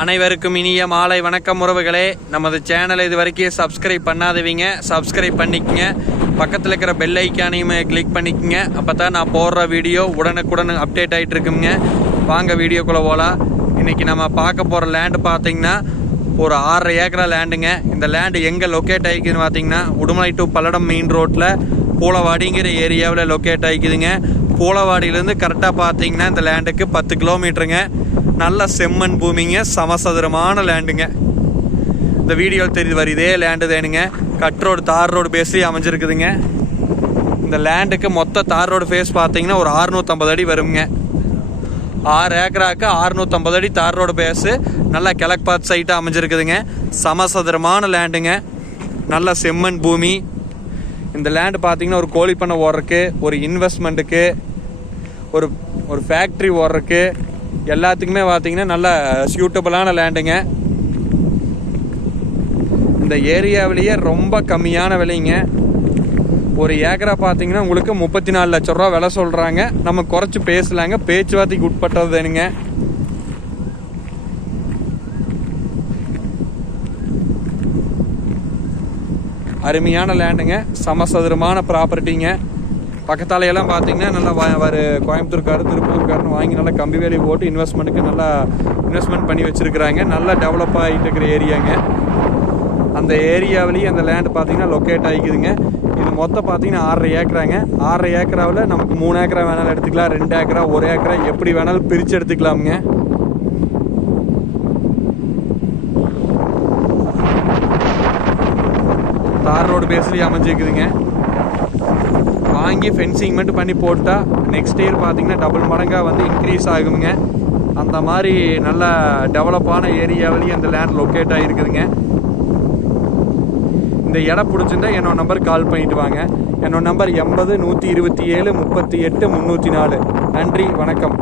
அனைவருக்கும் இனிய மாலை வணக்கம் உறவுகளே. நமது சேனலை இது வரைக்கும் சப்ஸ்கிரைப் பண்ணாதவங்க. சப்ஸ்கிரைப் பண்ணிக்கங்க. பக்கத்தில் இருக்கிற பெல் ஐக்கானையும் கிளிக் பண்ணிக்கங்க. அப்போ தான் நான் போடுற வீடியோ உடனுக்குடன் அப்டேட் ஆகிட்டு இருக்குங்க. வாங்க வீடியோக்குள்ளே போகலாம் இன்றைக்கி நம்ம பார்க்க போகிற லேண்டு பார்த்தீங்கன்னா ஒரு ஆறரை ஏக்கரா லேண்டுங்க இந்த லேண்டு எங்கே லொக்கேட் ஆகிக்குதுன்னு பார்த்தீங்கன்னா உடுமலை டு பல்லடம் மெயின் ரோட்டில் பூலவாடிங்கிற ஏரியாவில் லொக்கேட் ஆகிக்குதுங்க பூலவாடியிலேருந்து கரெக்டாக பார்த்தீங்கன்னா இந்த லேண்டுக்கு பத்து கிலோமீட்டருங்க நல்ல செம்மண் பூமிங்க சமசதுரமான லேண்டுங்க இந்த வீடியோ தெரியுது வர இதே லேண்டு தேனுங்க. கட் ரோடு தார் ரோடு பேசி அமைஞ்சிருக்குதுங்க. இந்த லேண்டுக்கு மொத்த தார் ரோடு ஃபேஸ் பார்த்தீங்கன்னா ஒரு 650 அடி வருங்க. ஆறு ஏக்கராக்கு 650 அடி தார் ரோடு பேஸு நல்லா கிழக்கு பார்த்து சைட்டாக அமைஞ்சிருக்குதுங்க. சமசதுரமான லேண்டுங்க நல்ல செம்மண் பூமி. இந்த லேண்டு பார்த்தீங்கன்னா ஒரு கோழி பண்ணை ஓடுறதுக்கு ஒரு இன்வெஸ்ட்மெண்ட்டுக்கு ஒரு ஒரு ஃபேக்ட்ரி ஓடுறதுக்கு எல்லாத்துக்குமே பார்த்தீங்கன்னா நல்ல சூட்டபுளான லேண்டுங்க இந்த ஏரியாவிலேயே ரொம்ப கம்மியான விலைங்க. ஒரு ஏக்கரா பார்த்தீங்கன்னா உங்களுக்கு முப்பத்தி நாலு லட்ச ரூபா விலை சொல்கிறாங்க நம்ம குறைச்சி பேசலாங்க. பேச்சுவார்த்தைக்கு உட்பட்டது தானுங்க. அருமையான லேண்டுங்க சமசதுரமான ப்ராப்பர்ட்டிங்க பக்கத்தாலையெல்லாம் பார்த்தீங்கன்னா நல்லா வ- கோயம்புத்தூர்காரு திருப்பூர்காரன்னு வாங்கி நல்லா கம்பி வேலி போட்டு இன்வெஸ்ட்மெண்ட்டுக்கு நல்லா இன்வெஸ்ட்மெண்ட் பண்ணி வச்சுருக்குறாங்க. நல்லா டெவலப் ஆகிட்டு இருக்கிற ஏரியாங்க. அந்த ஏரியாவிலேயே அந்த லேண்டு பார்த்தீங்கன்னா லொக்கேட் ஆகிக்குதுங்க இது மொத்தம் பார்த்தீங்கன்னா ஆறரை ஏக்கராங்க. ஆறரை ஏக்கராவில் நமக்கு மூணு ஏக்கரா வேணாலும் எடுத்துக்கலாம். ரெண்டு ஏக்கரா ஒரு ஏக்கரா எப்படி வேணாலும் பிரித்து எடுத்துக்கலாமுங்க. தார் ரோடு பேஸ்லேயே அமைஞ்சிருக்குதுங்க. வாங்கி ஃபென்சிங் மட்டும் பண்ணி போட்டால் நெக்ஸ்ட் இயர் பார்த்தீங்கன்னா டபுள் மடங்காக வந்து இன்க்ரீஸ் ஆகுங்க. அந்த மாதிரி நல்ல டெவலப்பான ஏரியாவிலேயும் அந்த லேண்ட் லொக்கேட் ஆகிருக்குதுங்க இந்த இடம் பிடிச்சிருந்தா என்னோட நம்பர் கால் பண்ணிட்டு வாங்க. என்னோட நம்பர் எண்பது நூற்றி இருபத்தி ஏழு முப்பத்தி எட்டு முந்நூற்றி நாலு. நன்றி வணக்கம்.